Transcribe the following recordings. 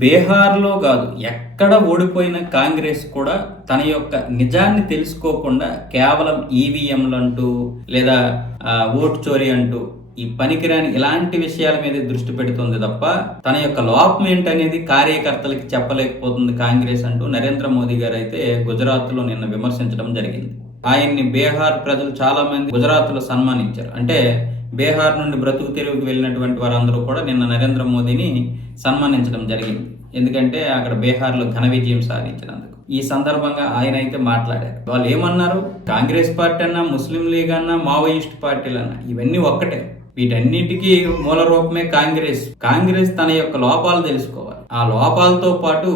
బీహార్‌లో గాదు, ఎక్కడ ఓడిపోయిన కాంగ్రెస్ కూడా తన యొక్క నిజాన్ని తెలుసుకోకుండా కేవలం ఈవీఎంలంటూ లేదా ఓటు చోరీ అంటూ ఈ పనికిరాని ఇలాంటి విషయాల మీదే దృష్టి పెడుతుంది తప్ప తన యొక్క లోపం ఏంటనేది కార్యకర్తలకి చెప్పలేకపోతుంది కాంగ్రెస్ అంటూ నరేంద్ర మోదీ గారు అయితే గుజరాత్లో నిన్న విమర్శించడం జరిగింది. ఆయన్ని బీహార్ ప్రజలు చాలా మంది గుజరాత్లో సన్మానించారు. అంటే బీహార్ నుండి బ్రతుకు తెరువుకు వెళ్ళినటువంటి వారందరూ కూడా నిన్న నరేంద్ర మోదీని సన్మానించడం జరిగింది. ఎందుకంటే అక్కడ బీహార్లో ఘన విజయం సాధించినందుకు. ఈ సందర్భంగా ఆయన అయితే మాట్లాడారు. వాళ్ళు ఏమన్నారు? కాంగ్రెస్ పార్టీ అన్నా, ముస్లిం లీగ్ అన్నా, మావోయిస్ట్ పార్టీలు అన్నా ఇవన్నీ ఒక్కటే. వీటన్నిటికీ మూల రూపమే కాంగ్రెస్. కాంగ్రెస్ తన యొక్క లోపాలు తెలుసుకోవాలి. ఆ లోపాలతో పాటు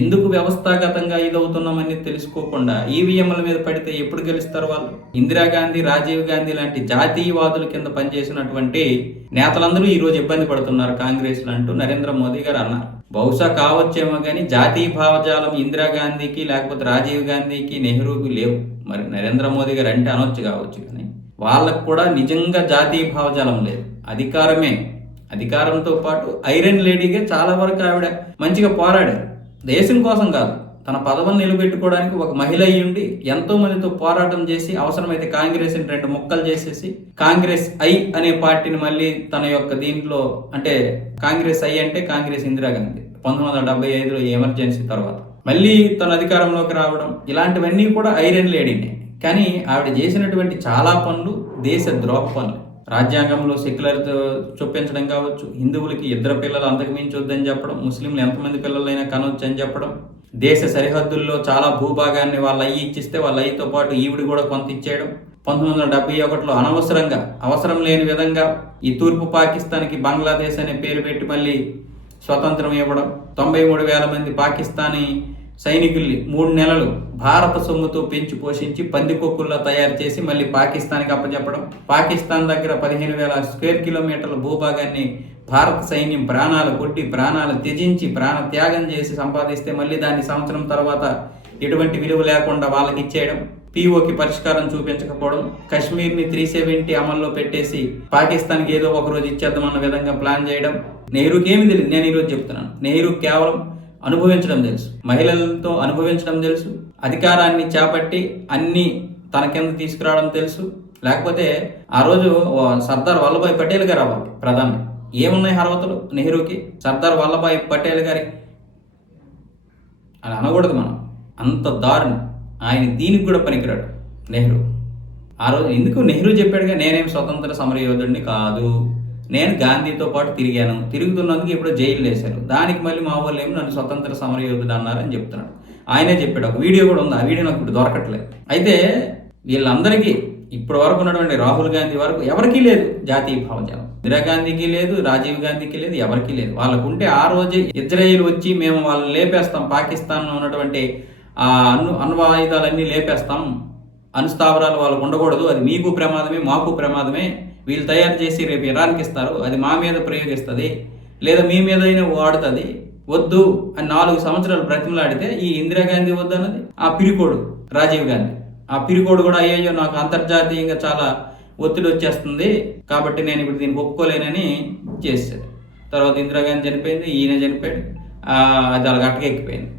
ఎందుకు వ్యవస్థాగతంగా ఇదవుతున్నామని తెలుసుకోకుండా ఈవీఎంల మీద పడితే ఎప్పుడు గెలుస్తారు వాళ్ళు? ఇందిరాగాంధీ, రాజీవ్ గాంధీ లాంటి జాతీయవాదుల కింద పనిచేసినటువంటి నేతలందరూ ఈ రోజు ఇబ్బంది పడుతున్నారు కాంగ్రెస్ అంటూ నరేంద్ర మోదీ గారు అన్నారు. బహుశా కావచ్చేమో కానీ జాతీయ భావజాలం ఇందిరాగాంధీకి లేకపోతే రాజీవ్ గాంధీకి, నెహ్రూకి లేవు. మరి నరేంద్ర మోదీ గారు అంటే అనొచ్చు కావచ్చు, కానీ వాళ్ళకు కూడా నిజంగా జాతీయ భావజాలం లేదు. అధికారమే. అధికారంతో పాటు ఐరన్ లేడీగా చాలా వరకు ఆవిడ మంచిగా పోరాడారు. దేశం కోసం కాదు, తన పదవిని నిలబెట్టుకోవడానికి ఒక మహిళ అయ్యుండి ఎంతో మందితో పోరాటం చేసి అవసరమైతే కాంగ్రెస్ 2 ముక్కలు చేసేసి కాంగ్రెస్ ఐ అనే పార్టీని మళ్ళీ తన యొక్క దీంట్లో, అంటే కాంగ్రెస్ ఐ అంటే కాంగ్రెస్ ఇందిరాగాంధీ 1975లో ఎమర్జెన్సీ తర్వాత మళ్ళీ తన అధికారంలోకి రావడం, ఇలాంటివన్నీ కూడా ఐరన్ లేడీనే. కానీ ఆవిడ చేసినటువంటి చాలా పనులు దేశ ద్రోహ పనులు. రాజ్యాంగంలో సెక్యులర్ చొప్పించడం కావచ్చు, హిందువులకి 2 పిల్లలు అంతకు మించి వద్దని చెప్పడం, ముస్లింలు ఎంతమంది పిల్లలైనా కనవచ్చు అని చెప్పడం, దేశ సరిహద్దుల్లో చాలా భూభాగాన్ని వాళ్ళ అయ్యి ఇచ్చిస్తే వాళ్ళ అయ్యితో పాటు ఈవిడ కూడా కొంత ఇచ్చేయడం, 1971లో అనవసరంగా అవసరం లేని విధంగా ఈ తూర్పు పాకిస్తాన్కి బంగ్లాదేశ్ అనే పేరు పెట్టి మళ్ళీ స్వతంత్రం ఇవ్వడం, 93,000 మంది పాకిస్తానీ సైనికుల్ని 3 నెలలు భారత సొమ్ముతో పెంచి పోషించి పందికొక్కుల్లా తయారు చేసి మళ్ళీ పాకిస్తాన్కి అప్పచెప్పడం, పాకిస్తాన్ దగ్గర 15,000 స్క్వేర్ కిలోమీటర్ల భూభాగాన్ని భారత సైన్యం ప్రాణాలు కొట్టి, ప్రాణాలు త్యజించి, ప్రాణ త్యాగం చేసి సంపాదిస్తే మళ్ళీ దాన్ని సంవత్సరం తర్వాత ఎటువంటి విలువ లేకుండా వాళ్ళకి ఇచ్చేయడం, పీఓకి పరిష్కారం చూపించకపోవడం, కశ్మీర్ని 370 అమల్లో పెట్టేసి పాకిస్తాన్కి ఏదో ఒక రోజు ఇచ్చేద్దామన్న విధంగా ప్లాన్ చేయడం. నెహ్రూకి ఏమి తెలియదు. నేను ఈరోజు చెప్తున్నాను, నెహ్రూ కేవలం అనుభవించడం తెలుసు, మహిళలతో అనుభవించడం తెలుసు, అధికారాన్ని చేపట్టి అన్ని తన కింద తీసుకురావడం తెలుసు. లేకపోతే ఆ రోజు సర్దార్ వల్లభాయ్ పటేల్ గారు అవ్వాలి ప్రధాని. ఏమున్నాయి అర్హతలు నెహ్రూకి? సర్దార్ వల్లభాయ్ పటేల్ గారి అని అనకూడదు మనం, అంత దారుణం. ఆయన దీనికి కూడా పనికిరాడు నెహ్రూ. ఆ రోజు ఎందుకు నెహ్రూ చెప్పాడుగా, నేనేం స్వతంత్ర సమరయోధుడిని కాదు, నేను గాంధీతో పాటు తిరిగాను, తిరుగుతున్నందుకు ఇప్పుడు జైలు వేశారు, దానికి మళ్ళీ మా వాళ్ళు ఏమి నన్ను స్వతంత్ర సమరయోధుడు అన్నారని చెప్తున్నాడు. ఆయనే చెప్పాడు. ఒక వీడియో కూడా ఉంది, ఆ వీడియో నాకు ఇప్పుడు దొరకట్లేదు. అయితే వీళ్ళందరికీ ఇప్పటి వరకు ఉన్నటువంటి రాహుల్ గాంధీ వరకు ఎవరికీ లేదు జాతీయ భావజాలం. ఇందిరాగాంధీకి లేదు, రాజీవ్ గాంధీకి లేదు, ఎవరికీ లేదు. వాళ్ళకుంటే ఆ రోజే ఇజ్రాయిల్ వచ్చి మేము వాళ్ళని లేపేస్తాం, పాకిస్తాన్లో ఉన్నటువంటి ఆ అణ్వాయుధాలన్నీ లేపేస్తాం, అణుస్థావరాలు వాళ్ళకు ఉండకూడదు, అది మీకు ప్రమాదమే మాకు ప్రమాదమే, వీళ్ళు తయారు చేసి రేపు ఇరాన్కి ఇస్తారు, అది మా మీద ప్రయోగిస్తుంది లేదా మీ మీద అయినా వాడుతుంది, వద్దు అని 4 సంవత్సరాలు బ్రతిమలాడితే ఈ ఇందిరాగాంధీ వద్దు అన్నది ఆ పిరికోడు రాజీవ్ గాంధీ. ఆ పిరికోడు కూడా అయ్యో నాకు అంతర్జాతీయంగా చాలా ఒత్తిడి వచ్చేస్తుంది కాబట్టి నేను ఇప్పుడు దీనికి ఒప్పుకోలేనని చేశాడు. తర్వాత ఇందిరాగాంధీ చనిపోయింది, ఈయన చనిపోయాడు, అది అలా గట్టకెక్కిపోయింది.